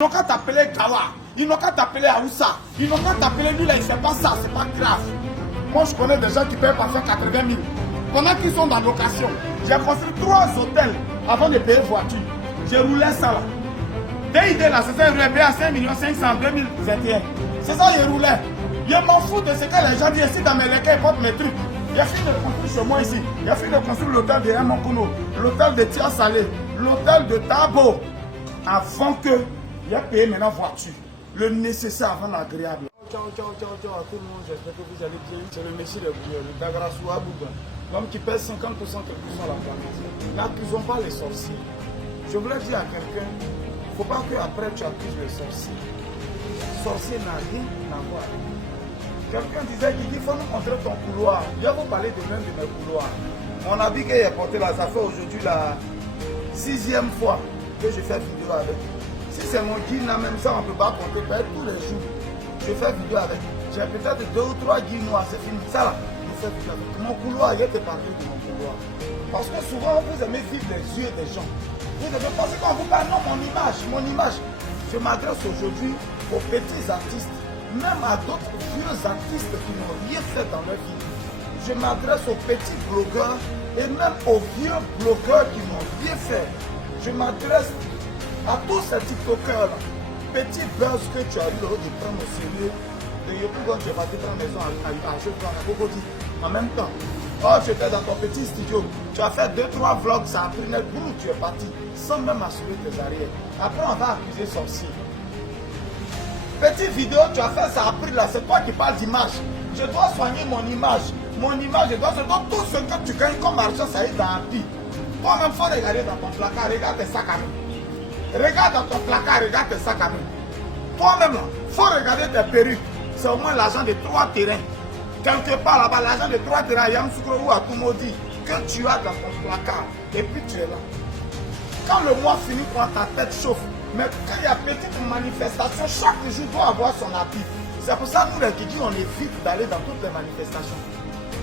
Ils n'ont qu'à t'appeler Gawa, ils n'ont qu'à t'appeler Aoussa, ils n'ont qu'à t'appeler lui là, il ne fait pas ça, c'est pas grave. Moi je connais des gens qui payent parfois 80 000. Pendant qu'ils sont dans location, j'ai construit 3 hôtels avant de payer voiture. J'ai roulé ça là. Dès idées là, c'est ça, je payé à 5 500 000 en 2021. C'est ça, je roulais. Je m'en fous de ce que les gens disent ici dans mes lequels, ils portent mes trucs. J'ai fini de construire chez moi ici. J'ai fini de construire l'hôtel de Yamankuno, l'hôtel de Tia Salé, l'hôtel de Tabo. Avant que j'ai payé maintenant voiture. Le nécessaire avant l'agréable. Ciao à tout le monde, j'espère que vous allez bien. C'est le Messie de Bouillon, le Dagrasou Abouba. L'homme qui pèse 50% quelque chose à la planète. N'accusons pas les sorciers. Je voulais dire à quelqu'un, il ne faut pas qu'après tu accuses les sorciers. Sorcier n'a rien à voir. Quelqu'un disait qu'il faut nous montrer ton couloir. Je vais vous parler de même de mes couloirs. Mon habit qu'il a porté là, ça fait aujourd'hui la 6e fois que je fais vidéo avec. Si c'est mon jean là, même ça on ne peut pas compter, peut-être tous les jours. Je fais vidéo avec. J'ai peut-être 2 ou 3 jeans noirs, c'est fini. Ça là, je fais vidéo avec. Mon couloir, je vais te parler de mon couloir. Parce que souvent, vous aimez vivre les yeux des gens. Vous devez penser quand vous parlez, non, mon image. Je m'adresse aujourd'hui aux petits artistes, même à d'autres vieux artistes qui n'ont rien fait dans leur vie. Je m'adresse aux petits blogueurs et même aux vieux blogueurs qui n'ont rien fait. Je m'adresse à tous ces TikTokers là. Petit buzz que tu as eu le haut de prendre au sérieux, de Yopougon, tu es parti dans la maison à Chevron, en même temps. Oh, tu étais dans ton petit studio, tu as fait 2-3 vlogs, ça a pris net boulot, tu es parti, sans même assurer tes arrières. Après, on va accuser sorcier. Petite vidéo, tu as fait, ça a pris là, c'est toi qui parles d'image. Je dois soigner mon image. Mon image, je dois se donner tout ce que tu gagnes comme argent, ça y est dans un pire. Toi-même, il faut regarder dans ton placard, regarde tes sacs à main. Regarde dans ton placard, regarde tes sacs à main. Toi-même, il faut regarder tes perruques. C'est au moins l'argent de 3 terrains. Quelque part là-bas, l'argent de 3 terrains, Yamsoukro ou à tout maudit, que tu as dans ton placard. Et puis tu es là. Quand le mois finit, quand ta tête chauffe, mais quand il y a petite manifestation, chaque jour doit avoir son habit. C'est pour ça que nous les Kiki, on évite d'aller dans toutes les manifestations.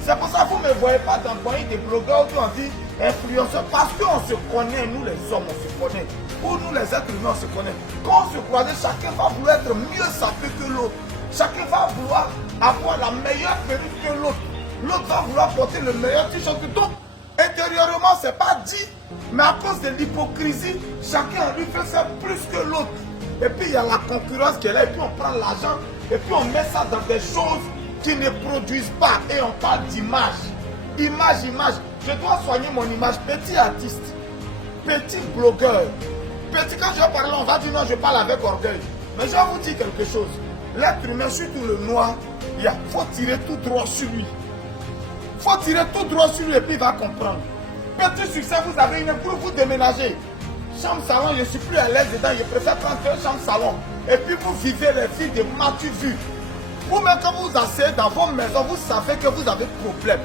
C'est pour ça que vous ne me voyez pas dans le coin des blogueurs où on dit influenceurs. Parce qu'on se connaît, nous les hommes, on se connaît. Pour nous les êtres humains, on se connaît. Quand on se croise, chacun va vouloir être mieux sapé que l'autre. Chacun va vouloir avoir la meilleure perruque que l'autre. L'autre va vouloir porter le meilleur t-shirt que l'autre. Intérieurement, ce n'est pas dit. Mais à cause de l'hypocrisie, chacun lui fait faire plus que l'autre. Et puis il y a la concurrence qui est là. Et puis on prend l'argent. Et puis on met ça dans des choses qui ne produisent pas. Et on parle d'image. Image. Je dois soigner mon image. Petit artiste. Petit blogueur. Petit, quand je vais parler, on va dire non, je parle avec orgueil. Mais je vais vous dire quelque chose. L'être humain, surtout le noir, il faut tirer tout droit sur lui. Il faut tirer tout droit sur lui et puis il va comprendre. Petit succès, vous avez une pour vous déménager. Chambre salon, je ne suis plus à l'aise dedans, je préfère prendre 2 chambres salon. Et puis vous vivez les vies de matu vu. Vous-même, quand vous asseyez dans vos maisons, vous savez que vous avez problème.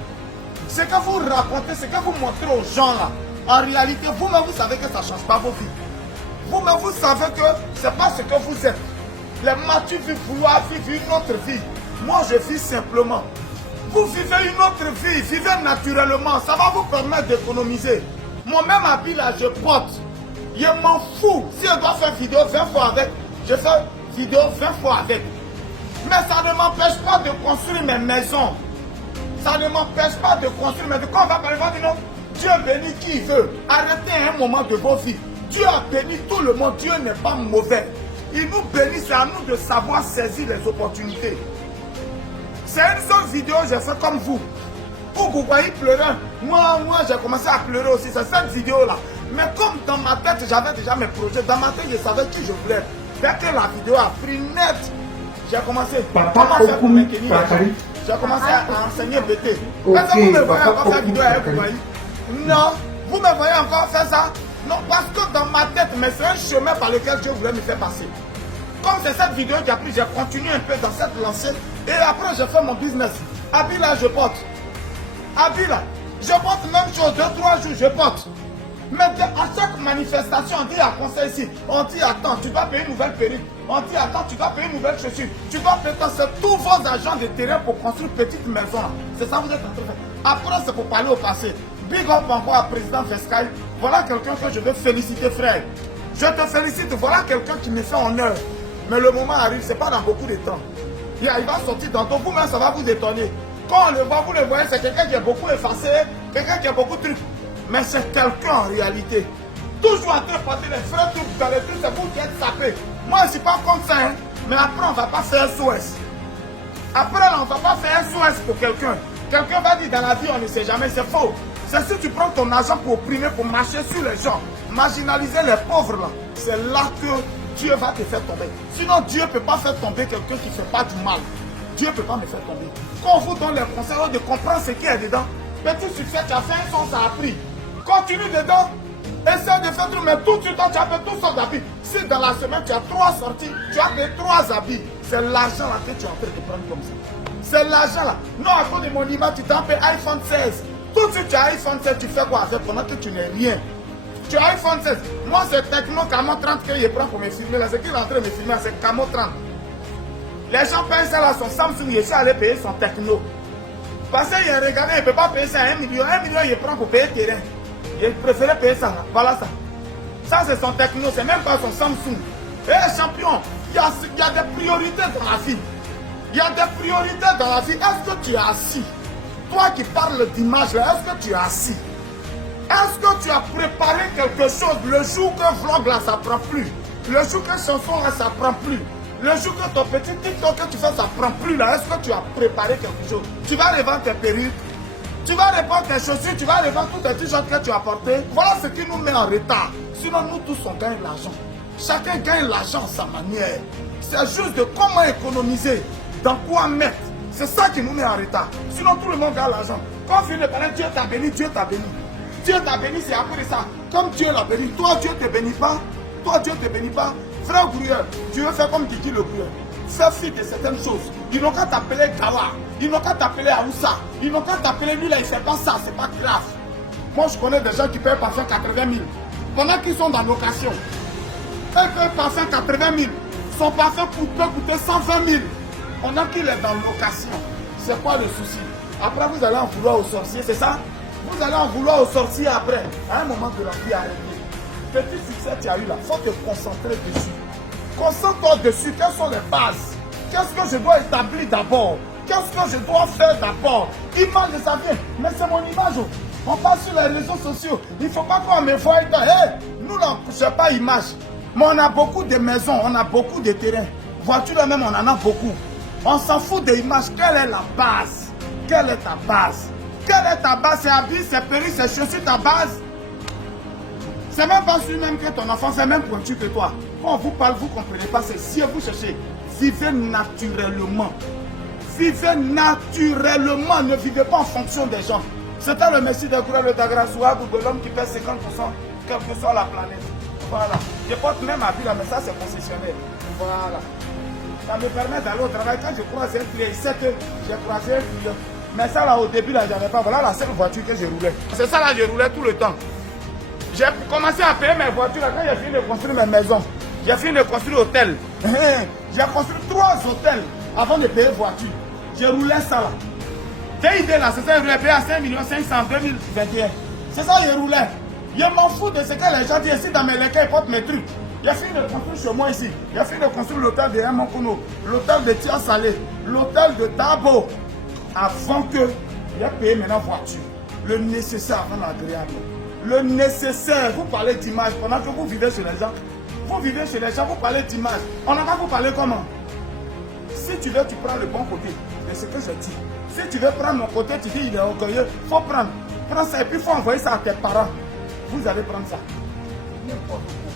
Ce que vous racontez, ce que vous montrez aux gens là, en réalité, vous-même, vous savez que ça ne change pas vos vies. Vous-même, vous savez que ce n'est pas ce que vous êtes. Les matu vivent vouloir vivre une autre vie. Moi, je vis simplement. Vous vivez une autre vie, vivez naturellement. Ça va vous permettre d'économiser. Mon même habit là, je porte. Je m'en fous. Si je dois faire vidéo 20 fois avec, je fais vidéo 20 fois avec. Mais ça ne m'empêche pas de construire mes maisons. Ça ne m'empêche pas de construire mes maisons. Quand on va parler, on va dire non, Dieu bénit qui veut. Arrêtez un moment de vos vies. Dieu a béni tout le monde. Dieu n'est pas mauvais. Il nous bénit, c'est à nous de savoir saisir les opportunités. C'est une seule vidéo, j'ai fait comme vous. Où vous voyez pleurer. Moi j'ai commencé à pleurer aussi. C'est cette vidéo-là. Mais comme dans ma tête, j'avais déjà mes projets. Dans ma tête, je savais qui je voulais. Dès que la vidéo a pris net, j'ai commencé j'ai commencé à enseigner BT. Est-ce que vous me voyez encore faire vidéo avec vous? Non. Vous me voyez encore faire ça? Non, parce que dans ma tête, mais c'est un chemin par lequel Dieu voulait me faire passer. Comme c'est cette vidéo qui a pris, j'ai continué un peu dans cette lancée. Et après, j'ai fait mon business. Habit là, je porte. Habit là, je porte même chose. 2-3 jours, je porte. Mais à chaque manifestation, on dit à conseil ici, on dit attends, tu dois payer une nouvelle perruque. On dit attends, tu dois payer une nouvelle chaussure. Tu dois payer tous vos agents de terrain pour construire une petite maison. C'est ça que vous êtes en train de faire. Après, c'est pour parler au passé. Big up encore à président Fescaï. Voilà quelqu'un que je veux féliciter, frère. Je te félicite, voilà quelqu'un qui me fait honneur. Mais le moment arrive, ce n'est pas dans beaucoup de temps. Il va sortir tantôt, vous-même, ça va vous étonner. Quand on le voit, vous le voyez, c'est quelqu'un qui est beaucoup effacé, quelqu'un qui a beaucoup de trucs. Mais c'est quelqu'un en réalité. Toujours en train de porter les frères trucs dans les trucs, c'est vous qui êtes sapés. Moi, je ne suis pas comme ça, hein. Mais après, on ne va pas faire SOS. Après, là, on ne va pas faire SOS pour quelqu'un. Quelqu'un va dire dans la vie, on ne sait jamais, c'est faux. C'est si tu prends ton argent pour opprimer, pour marcher sur les gens, marginaliser les pauvres là, c'est là que Dieu va te faire tomber. Sinon, Dieu ne peut pas faire tomber quelqu'un qui ne fait pas du mal. Dieu ne peut pas me faire tomber. Quand on vous donne les conseils de comprendre ce qu'il y a dedans, petit succès, tu as fait un son, ça a pris. Continue dedans, essaie de faire tout, mais tout de suite, tu as fait tout sortes d'habits. Si dans la semaine, tu as 3 sorties, tu as fait 3 habits, c'est l'argent là que tu es en train de prendre comme ça. C'est l'argent là. Non, à cause de mon image, tu t'en fais iPhone 16. Tout de suite, tu as iPhone 16, tu fais quoi avec pendant que tu n'es rien. Tu as iPhone 16. Moi, c'est Tecno Camo 30 que je prends pour me filmer. Là, ce qu'il est en train de me filmer, c'est Camo 30. Les gens payent ça là, son Samsung, je suis allé payer son Tecno. Parce qu'il regardé, il ne peut pas payer ça à 1 million. 1 million, il prend pour payer terrain. Il préférait payer ça. Là. Voilà ça. Ça, c'est son Tecno, c'est même pas son Samsung. Eh, champion, il y a des priorités dans la vie. Il y a des priorités dans la vie. Est-ce que tu es assis? Toi qui parles d'image là, est-ce que tu es assis? Est-ce que tu as préparé quelque chose le jour que vlog là, ça prend plus? Le jour que chanson là, ça prend plus? Le jour que ton petit TikTok que tu fais, ça prend plus là? Est-ce que tu as préparé quelque chose? Tu vas revendre tes perruques, tu vas revendre tes chaussures, tu vas revendre tous tes t-shirts que tu as portés. Voilà ce qui nous met en retard. Sinon, nous tous, on gagne l'argent. Chacun gagne l'argent à sa manière. C'est juste de comment économiser, dans quoi mettre. C'est ça qui nous met en retard. Sinon, tout le monde gagne l'argent. Quand on finit de parler, Dieu t'a béni, Dieu t'a béni. Dieu t'a béni, c'est après ça. Comme Dieu l'a béni, toi, Dieu ne te bénit pas. Toi, Dieu ne te bénit pas. Frère Gouilleur, tu veux faire comme Kiki le Gouilleur. Fais fi de certaines choses. Ils n'ont qu'à t'appeler Gawa. Ils n'ont qu'à t'appeler Aoussa. Ils n'ont qu'à t'appeler lui là, il ne fait pas ça, c'est pas grave. Moi, je connais des gens qui payent parfum 80 000. Pendant qu'ils sont dans location. Eux payent parfum 80 000. Son parfum peut coûter 120 000. On a qu'il est dans location. C'est quoi le souci? Après, vous allez en vouloir aux sorciers, c'est ça? Vous allez en vouloir aux sorciers après. À un moment de la vie arrive. Petit succès tu as eu là, il faut te concentrer dessus. Concentre-toi dessus. Quelles sont les bases? Qu'est-ce que je dois établir d'abord? Qu'est-ce que je dois faire d'abord? Image, ça vient. Mais c'est mon image. On passe sur les réseaux sociaux. Il ne faut pas qu'on me voie. Nous, là, je n'ai pas image. Mais on a beaucoup de maisons, on a beaucoup de terrains. Voiture même, on en a beaucoup. On s'en fout des images. Quelle est la base? Quelle est ta base? Quelle est ta base? C'est habits, c'est perruques, c'est chaussures, ta base. C'est même pas sûr même que ton enfant fait même pointu que toi. Quand on vous parle, vous ne comprenez pas. C'est si vous cherchez. Vivez naturellement. Vivez naturellement. Ne vivez pas en fonction des gens. C'était le Messie de Goura, le Dagrasouab ou de l'homme qui pèse 50%, quelle que soit la planète. Voilà. Je porte même à vie là, mais ça c'est concessionnaire. Voilà. Ça me permet d'aller au travail. Quand je croise un client, il sait que j'ai croisé un client. Mais ça là, au début, là, j'avais pas. Voilà la seule voiture que je roulais. C'est ça là, je roulais tout le temps. J'ai commencé à payer mes voitures là, quand j'ai fini de construire mes maisons. J'ai fini de construire l'hôtel. J'ai construit 3 hôtels avant de payer voiture. J'ai roulé ça là. J'ai idée là, c'est ça, je roulais payer à 5 500 2021. C'est ça, je roulais. Je m'en fous de ce que les gens disent ici dans mes légumes, ils portent mes trucs. J'ai fini de construire chez moi ici. J'ai fini de construire l'hôtel de Yamankono, l'hôtel de Tia Salé, l'hôtel de Dabo. Avant que j'ai payé maintenant voiture. Le nécessaire avant l'agréable. Le nécessaire. Vous parlez d'image pendant que vous vivez chez les gens. Vous vivez chez les gens, vous parlez d'image. On n'a pas vous parler comment? Si tu veux, tu prends le bon côté. C'est ce que je dis. Si tu veux prendre mon côté, tu dis il est orgueilleux. Il faut prendre. Prends ça et puis il faut envoyer ça à tes parents. Vous allez prendre ça. N'importe quoi.